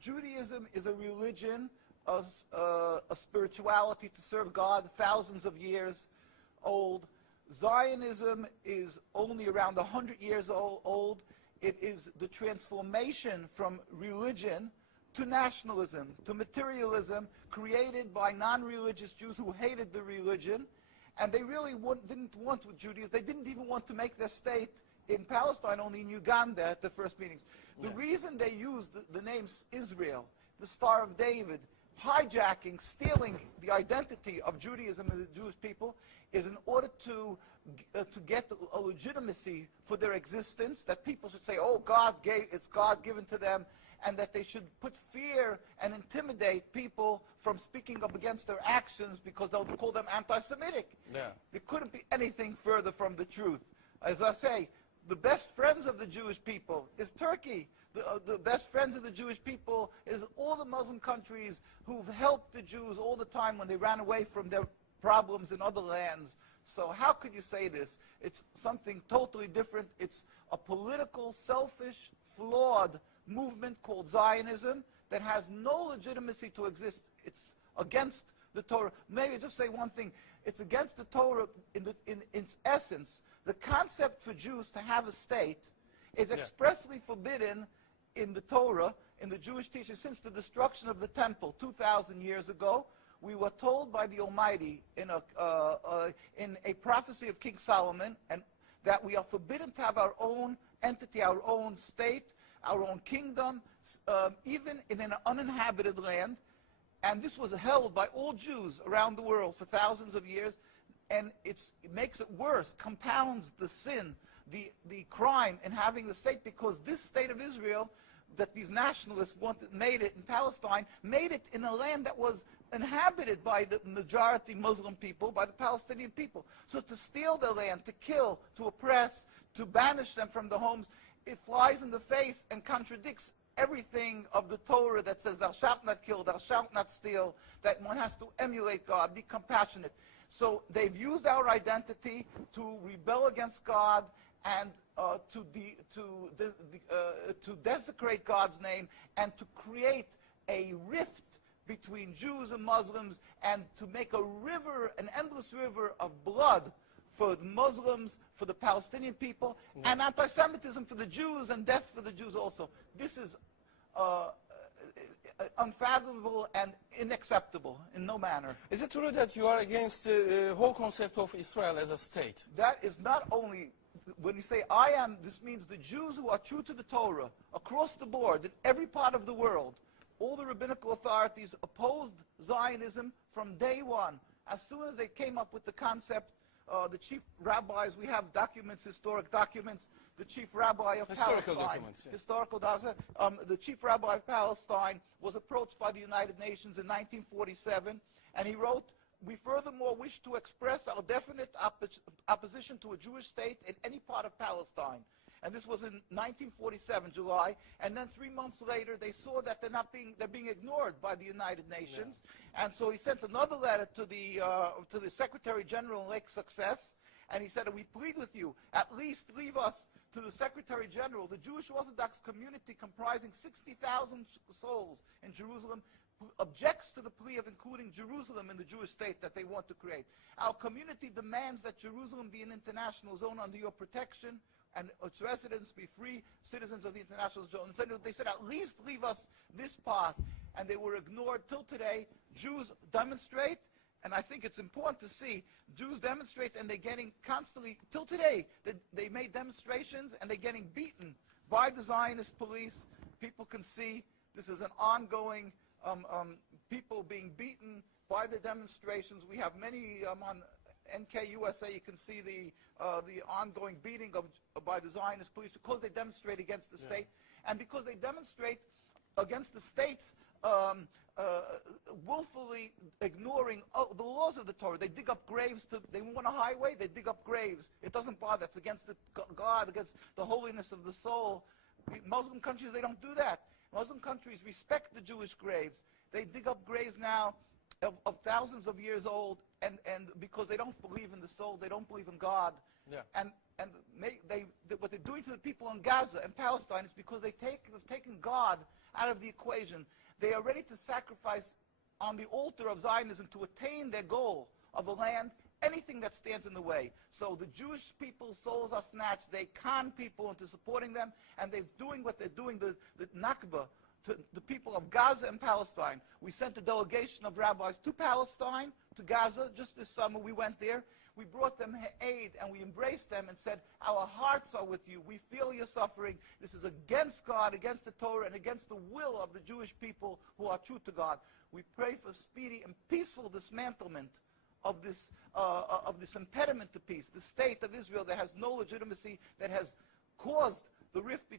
Judaism is a religion, a spirituality to serve God, thousands of years old. Zionism is only around 100 years old. It is the transformation from religion to nationalism, to materialism, created by non-religious Jews who hated the religion. And they really didn't want Judaism. They didn't even want to make their state in Palestine, only in Uganda at the first meetings. The reason they used the name Israel, the Star of David, hijacking, stealing the identity of Judaism and the Jewish people, is in order to get a legitimacy for their existence, that people should say, oh, it's God given to them, and that they should put fear and intimidate people from speaking up against their actions because they'll call them anti-Semitic. Yeah. There couldn't be anything further from the truth. As I say, the best friends of the Jewish people is Turkey. The best friends of the Jewish people is all the Muslim countries who've helped the Jews all the time when they ran away from their problems in other lands. So how could you say this? It's something totally different. It's a political, selfish, flawed movement called Zionism that has no legitimacy to exist. It's against the Torah. Maybe just say one thing. It's against the Torah in its essence. The concept for Jews to have a state is expressly forbidden in the Torah, in the Jewish teaching, since the destruction of the temple 2,000 years ago. We were told by the Almighty in a prophecy of King Solomon, and that we are forbidden to have our own entity, our own state, our own kingdom, even in an uninhabited land. And this was held by all Jews around the world for thousands of years. And it makes it worse, compounds the sin, the crime in having the state, because this state of Israel that these nationalists made it in Palestine, made it in a land that was inhabited by the majority Muslim people, by the Palestinian people. So to steal their land, to kill, to oppress, to banish them from the homes, it flies in the face and contradicts everything of the Torah that says thou shalt not kill, thou shalt not steal, that one has to emulate God, be compassionate. So they've used our identity to rebel against God and to desecrate God's name, and to create a rift between Jews and Muslims, and to make a river, an endless river of blood for the Muslims, for the Palestinian people, and anti-Semitism for the Jews, and death for the Jews also. This is unfathomable and unacceptable in no manner. Is it true that you are against the whole concept of Israel as a state? That is not only, when you say I am, this means the Jews who are true to the Torah, across the board, in every part of the world. All the rabbinical authorities opposed Zionism from day one. As soon as they came up with the concept, the chief rabbis, we have documents, historic documents, the chief rabbi of Historical Palestine, documents, yeah. historical documents, the chief rabbi of Palestine was approached by the United Nations in 1947, and he wrote, "We furthermore wish to express our definite opposition to a Jewish state in any part of Palestine." And this was in 1947, July. And then 3 months later, they saw that they're being ignored by the United Nations. Yeah. And so he sent another letter to the Secretary General in Lake Success, and he said, "We plead with you, at least leave us to the Secretary General. The Jewish Orthodox community, comprising 60,000 souls in Jerusalem, objects to the plea of including Jerusalem in the Jewish state that they want to create. Our community demands that Jerusalem be an international zone under your protection, and its residents be free citizens of the international zone." So they said, at least leave us this part. And they were ignored till today. Jews demonstrate, and I think it's important to see, Jews demonstrate, and they're getting constantly, till today, they made demonstrations, and they're getting beaten by the Zionist police. People can see this is an ongoing, people being beaten by the demonstrations. We have many on NKUSA, you can see the ongoing beating by the Zionist police because they demonstrate against the state, and because they demonstrate against the states willfully ignoring the laws of the Torah. They dig up graves. They want a highway, they dig up graves. It doesn't bother. It's against God, against the holiness of the soul. Muslim countries, they don't do that. Muslim countries respect the Jewish graves. They dig up graves now of thousands of years old, and because they don't believe in the soul, they don't believe in God. Yeah. And what they're doing doing to the people in Gaza and Palestine is because they've taken God out of the equation. They are ready to sacrifice on the altar of Zionism to attain their goal of a land, anything that stands in the way. So the Jewish people's souls are snatched. They con people into supporting them, and they're doing what they're doing, the Nakba, to the people of Gaza and Palestine. We sent a delegation of rabbis to Palestine, to Gaza. Just this summer we went there. We brought them aid, and we embraced them and said, our hearts are with you. We feel your suffering. This is against God, against the Torah, and against the will of the Jewish people who are true to God. We pray for speedy and peaceful dismantlement of this impediment to peace, the state of Israel that has no legitimacy, that has caused the rift between